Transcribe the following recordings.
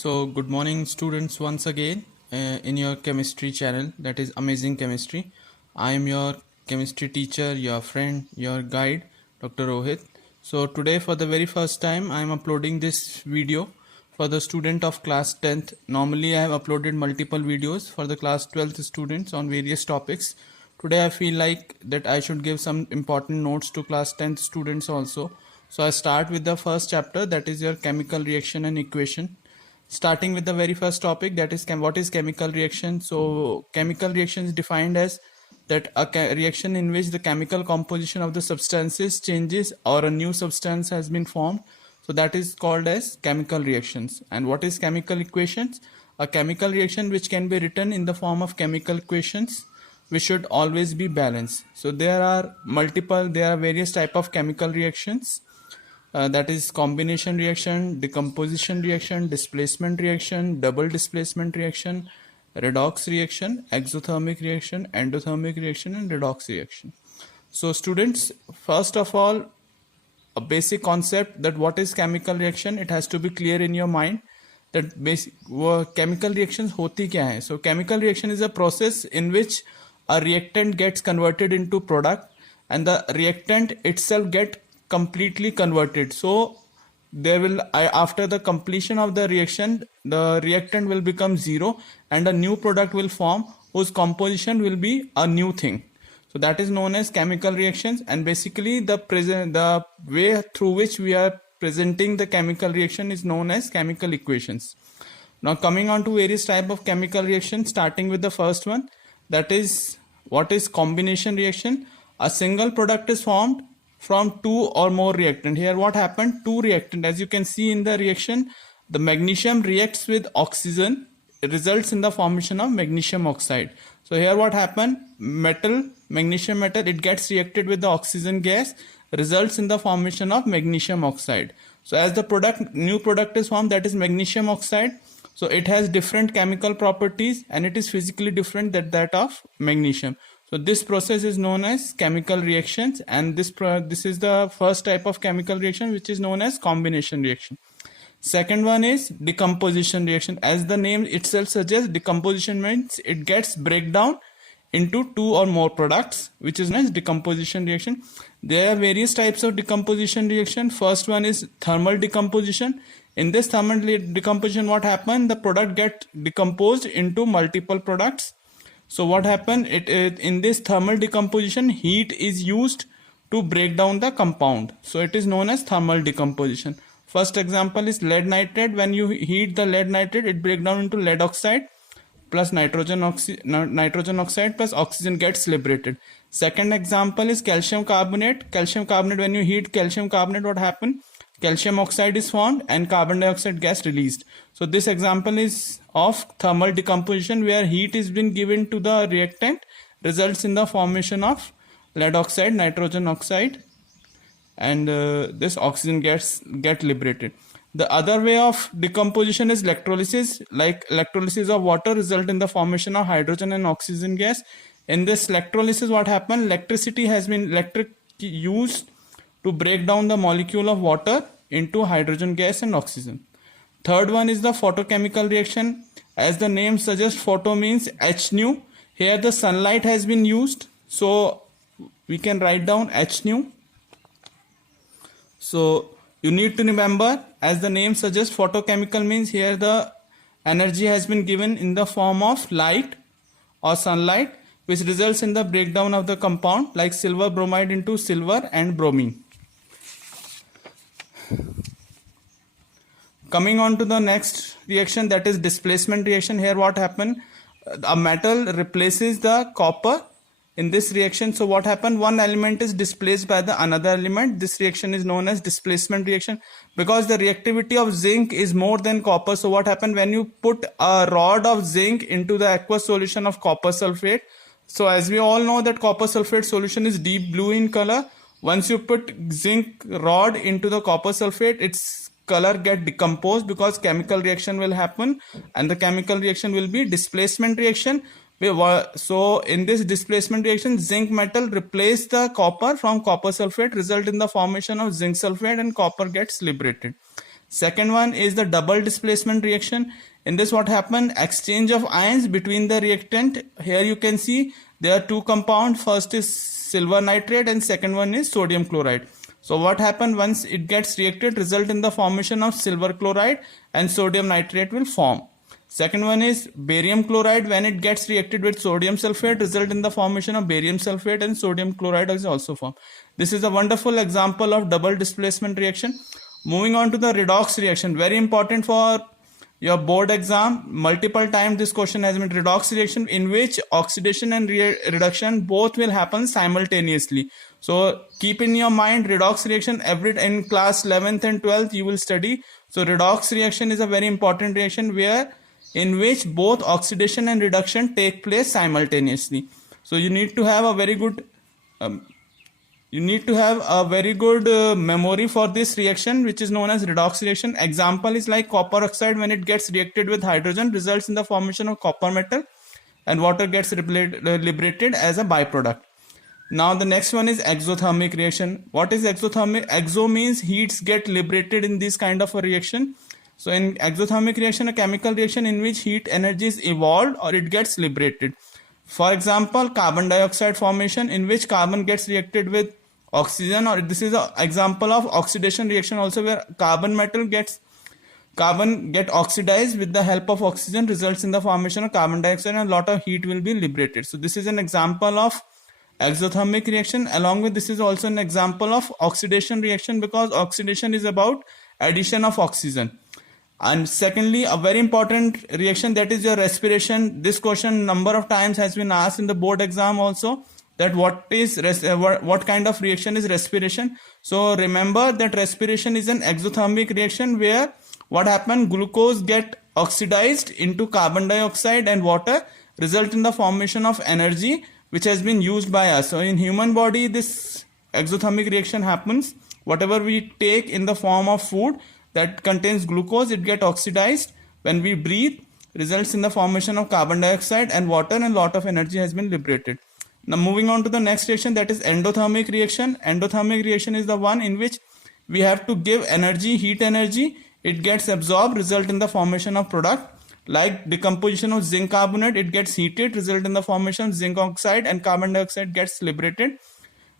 So, good morning, students, once again in your chemistry channel, that is Amazing Chemistry. I am your chemistry teacher, your friend, your guide, Dr. Rohit. So, today, for the very first time, I am uploading this video for the student of class 10th. Normally, I have uploaded multiple videos for the class 12th students on various topics. Today, I feel like that I should give some important notes to class 10th students also. So, I start with the first chapter, that is your chemical reaction and equation. Starting with the very first topic, that is what is chemical reaction. So chemical reaction is defined as that a reaction in which the chemical composition of the substances changes or a new substance has been formed. So that is called as chemical reactions. And what is chemical equations? A chemical reaction which can be written in the form of chemical equations which should always be balanced. So there are various type of chemical reactions. That is combination reaction, decomposition reaction, displacement reaction, double displacement reaction, redox reaction, exothermic reaction, endothermic reaction, and redox reaction. So students, first of all, a basic concept that what is chemical reaction, it has to be clear in your mind that basic chemical reactions hoti kya hai. So chemical reaction is a process in which a reactant gets converted into product and the reactant itself get completely converted. So there will after the completion of the reaction, the reactant will become zero and a new product will form whose composition will be a new thing. So that is known as chemical reactions, and basically the way through which we are presenting the chemical reaction is known as chemical equations. Now coming on to various type of chemical reactions, starting with the first one, that is what is combination reaction. A single product is formed from two or more reactant. Here what happened, two reactant, as you can see in the reaction, the magnesium reacts with oxygen, it results in the formation of magnesium oxide. So here what happened, magnesium metal, it gets reacted with the oxygen gas, results in the formation of magnesium oxide. So as the new product is formed, that is magnesium oxide. So it has different chemical properties and it is physically different than that of magnesium. So this process is known as chemical reactions, and this is the first type of chemical reaction which is known as combination reaction. Second one is decomposition reaction. As the name itself suggests, decomposition means it gets breakdown into two or more products, which is known as decomposition reaction. There are various types of decomposition reaction. First one is thermal decomposition. In this thermal decomposition, what happened? The product gets decomposed into multiple products. So what happened, in this thermal decomposition, heat is used to break down the compound. So it is known as thermal decomposition. First example is lead nitrate. When you heat the lead nitrate, it breaks down into lead oxide plus nitrogen oxide plus oxygen gets liberated. Second example is calcium carbonate. Calcium carbonate, when you heat calcium carbonate, what happened? Calcium oxide is formed and carbon dioxide gas released. So this example is of thermal decomposition where heat is being given to the reactant, results in the formation of lead oxide, nitrogen oxide, and this oxygen get liberated. The other way of decomposition is electrolysis. Like electrolysis of water result in the formation of hydrogen and oxygen gas. In this electrolysis, what happened? Electricity has been used to break down the molecule of water into hydrogen gas and oxygen. Third one is the photochemical reaction. As the name suggests, photo means H nu. Here the sunlight has been used, so we can write down H nu. So you need to remember, as the name suggests, photochemical means here the energy has been given in the form of light or sunlight, which results in the breakdown of the compound like silver bromide into silver and bromine. Coming on to the next reaction, that is displacement reaction. Here what happened? A metal replaces the copper in this reaction. So what happened? One element is displaced by the another element. This reaction is known as displacement reaction because the reactivity of zinc is more than copper. So what happened when you put a rod of zinc into the aqueous solution of copper sulfate? So as we all know that copper sulfate solution is deep blue in color. Once you put zinc rod into the copper sulfate, its color get decomposed because chemical reaction will happen, and the chemical reaction will be displacement reaction. So in this displacement reaction, zinc metal replace the copper from copper sulfate, result in the formation of zinc sulfate and copper gets liberated. Second one is the double displacement reaction. In this what happened? Exchange of ions between the reactant. Here you can see there are two compounds. First is silver nitrate and second one is sodium chloride. So what happened once it gets reacted, result in the formation of silver chloride and sodium nitrate will form. Second one is barium chloride. When it gets reacted with sodium sulfate, result in the formation of barium sulfate and sodium chloride is also formed. This is a wonderful example of double displacement reaction. Moving on to the redox reaction, very important for your board exam. Multiple times this question has been redox reaction, in which oxidation and reduction both will happen simultaneously. So keep in your mind redox reaction in class 11th and 12th you will study. So redox reaction is a very important reaction in which both oxidation and reduction take place simultaneously. So you need to have a very good memory for this reaction, which is known as redox reaction. Example is like copper oxide, when it gets reacted with hydrogen, results in the formation of copper metal and water gets liberated as a byproduct. Now the next one is exothermic reaction. What is exothermic? Exo means heats get liberated in this kind of a reaction. So in exothermic reaction, a chemical reaction in which heat energy is evolved or it gets liberated. For example, carbon dioxide formation, in which carbon gets reacted with oxygen, or this is an example of oxidation reaction also, where carbon get oxidized with the help of oxygen, results in the formation of carbon dioxide and a lot of heat will be liberated. So this is an example of exothermic reaction. Along with this is also an example of oxidation reaction, because oxidation is about addition of oxygen. And secondly, a very important reaction, that is your respiration. This question number of times has been asked in the board exam also, that what kind of reaction is respiration. So remember that respiration is an exothermic reaction, where what happened, glucose get oxidized into carbon dioxide and water, result in the formation of energy which has been used by us. So in human body this exothermic reaction happens. Whatever we take in the form of food that contains glucose, it get oxidized. When we breathe, results in the formation of carbon dioxide and water, and a lot of energy has been liberated. Now moving on to the next reaction, that is endothermic reaction. Endothermic reaction is the one in which we have to give energy, heat energy. It gets absorbed, result in the formation of product. Like decomposition of zinc carbonate, it gets heated, result in the formation of zinc oxide and carbon dioxide gets liberated.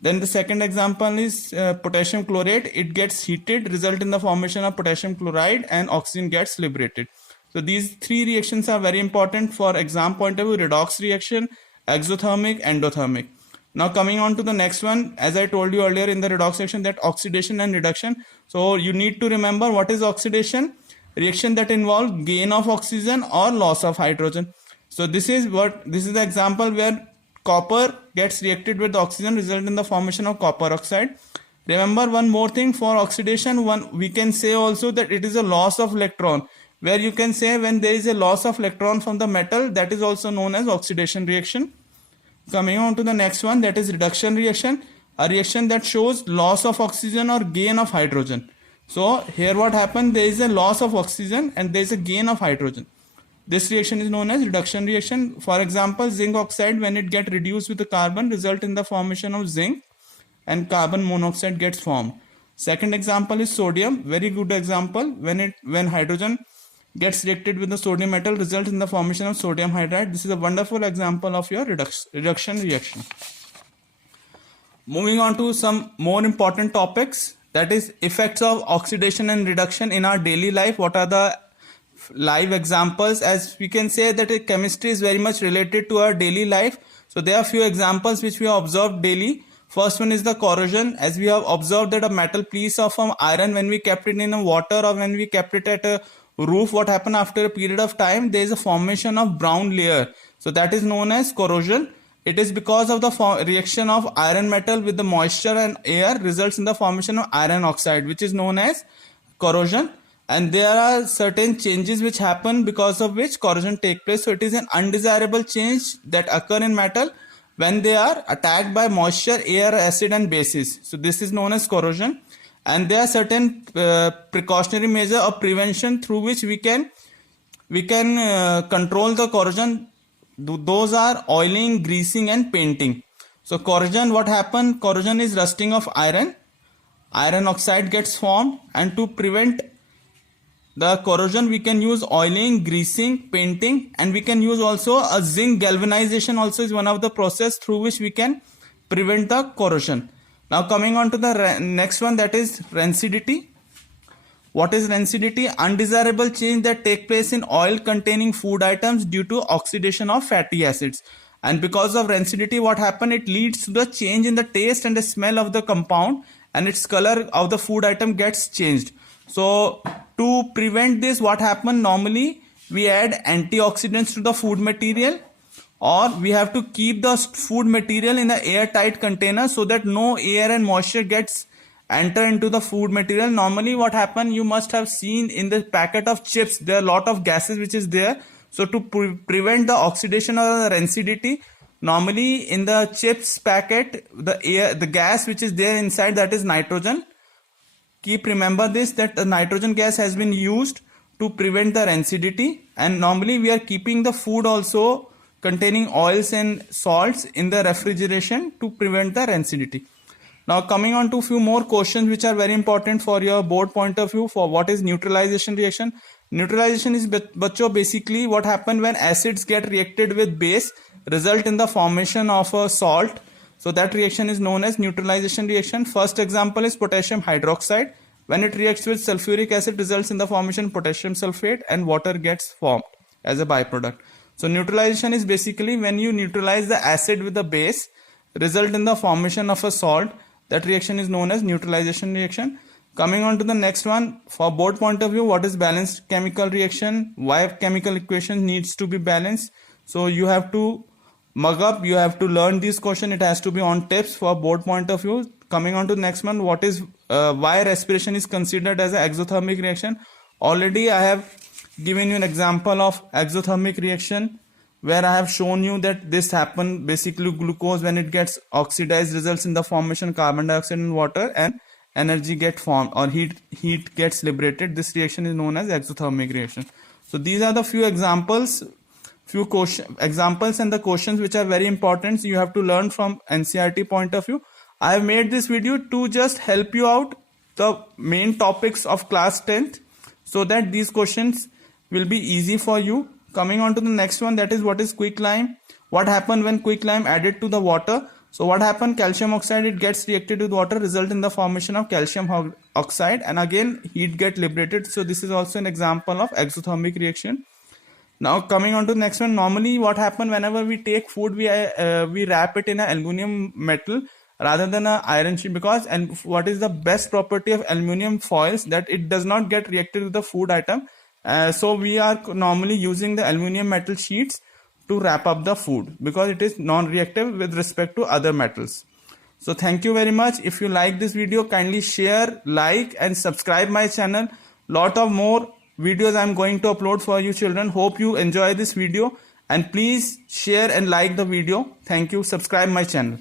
Then the second example is potassium chlorate. It gets heated, result in the formation of potassium chloride and oxygen gets liberated. So these three reactions are very important for exam point of view: redox reaction, exothermic, endothermic. Now coming on to the next one, as I told you earlier in the redox reaction, that oxidation and reduction. So you need to remember what is oxidation. Reaction that involve gain of oxygen or loss of hydrogen. So this is the example where copper gets reacted with oxygen, result in the formation of copper oxide. Remember one more thing, for oxidation, we can say also that it is a loss of electron, where you can say when there is a loss of electron from the metal, that is also known as oxidation reaction. Coming on to the next one, that is reduction reaction, a reaction that shows loss of oxygen or gain of hydrogen. So here what happened, there is a loss of oxygen and there is a gain of hydrogen. This reaction is known as reduction reaction. For example, zinc oxide, when it gets reduced with the carbon, result in the formation of zinc and carbon monoxide gets formed. Second example is sodium, very good example. When hydrogen gets reacted with the sodium metal, result in the formation of sodium hydride. This is a wonderful example of your reduction reaction. Moving on to some more important topics, that is effects of oxidation and reduction in our daily life. What are the live examples? As we can say that chemistry is very much related to our daily life. So there are few examples which we have observed daily. First one is the corrosion. As we have observed that a metal piece of iron, when we kept it in a water or when we kept it at a roof, what happened after a period of time, there is a formation of brown layer. So that is known as corrosion. It is because of the reaction of iron metal with the moisture and air, results in the formation of iron oxide, which is known as corrosion. And there are certain changes which happen because of which corrosion take place. So it is an undesirable change that occur in metal when they are attacked by moisture, air, acid and bases. So this is known as corrosion. And there are certain precautionary measures of prevention through which we can control the corrosion. Those are oiling, greasing and painting. So corrosion, what happened? Corrosion is rusting of iron. Iron oxide gets formed, and to prevent the corrosion, we can use oiling, greasing, painting, and we can use also a zinc galvanization also is one of the process through which we can prevent the corrosion. Now coming on to the next one, that is rancidity. What is rancidity? Undesirable change that take place in oil containing food items due to oxidation of fatty acids. And because of rancidity, what happen? It leads to the change in the taste and the smell of the compound, and its color of the food item gets changed. So to prevent this, what happen? Normally we add antioxidants to the food material, or we have to keep the food material in the airtight container so that no air and moisture gets enter into the food material. Normally what happen, you must have seen in the packet of chips, there are a lot of gases which is there. So to prevent the oxidation or the rancidity, normally in the chips packet, the gas which is there inside, that is nitrogen. Keep remember this, that the nitrogen gas has been used to prevent the rancidity. And normally we are keeping the food also containing oils and salts in the refrigeration to prevent the rancidity. Now coming on to few more questions which are very important for your board point of view. For what is neutralization reaction? Neutralization is basically what happens when acids get reacted with base, result in the formation of a salt. So that reaction is known as neutralization reaction. First example is potassium hydroxide. When it reacts with sulfuric acid, results in the formation potassium sulfate, and water gets formed as a byproduct. So neutralization is basically when you neutralize the acid with the base, result in the formation of a salt. That reaction is known as neutralization reaction. Coming on to the next one, for board point of view, what is balanced chemical reaction? Why chemical equation needs to be balanced? So you have to mug up, you have to learn this question. It has to be on tips for board point of view. Coming on to the next one, what is why respiration is considered as an exothermic reaction? Already I have given you an example of exothermic reaction where I have shown you that this happen. Basically glucose, when it gets oxidized, results in the formation of carbon dioxide and water, and energy get formed, or heat gets liberated. This reaction is known as exothermic reaction. So these are the few examples and the questions which are very important. So you have to learn from NCERT point of view. I have made this video to just help you out the main topics of class 10th, so that these questions will be easy for you. Coming on to the next one, that is what is quicklime. What happened when quicklime added to the water? So what happened? Calcium oxide, it gets reacted with water, result in the formation of calcium oxide, and again heat get liberated. So this is also an example of exothermic reaction. Now coming on to the next one, normally what happen whenever we take food, we wrap it in an aluminum metal rather than an iron sheet, because, and what is the best property of aluminum foils, that it does not get reacted with the food item. So we are normally using the aluminum metal sheets to wrap up the food because it is non-reactive with respect to other metals. So thank you very much. If you like this video, kindly share, like and subscribe my channel. Lot of more videos I am going to upload for you children. Hope you enjoy this video, and please share and like the video. Thank you. Subscribe my channel.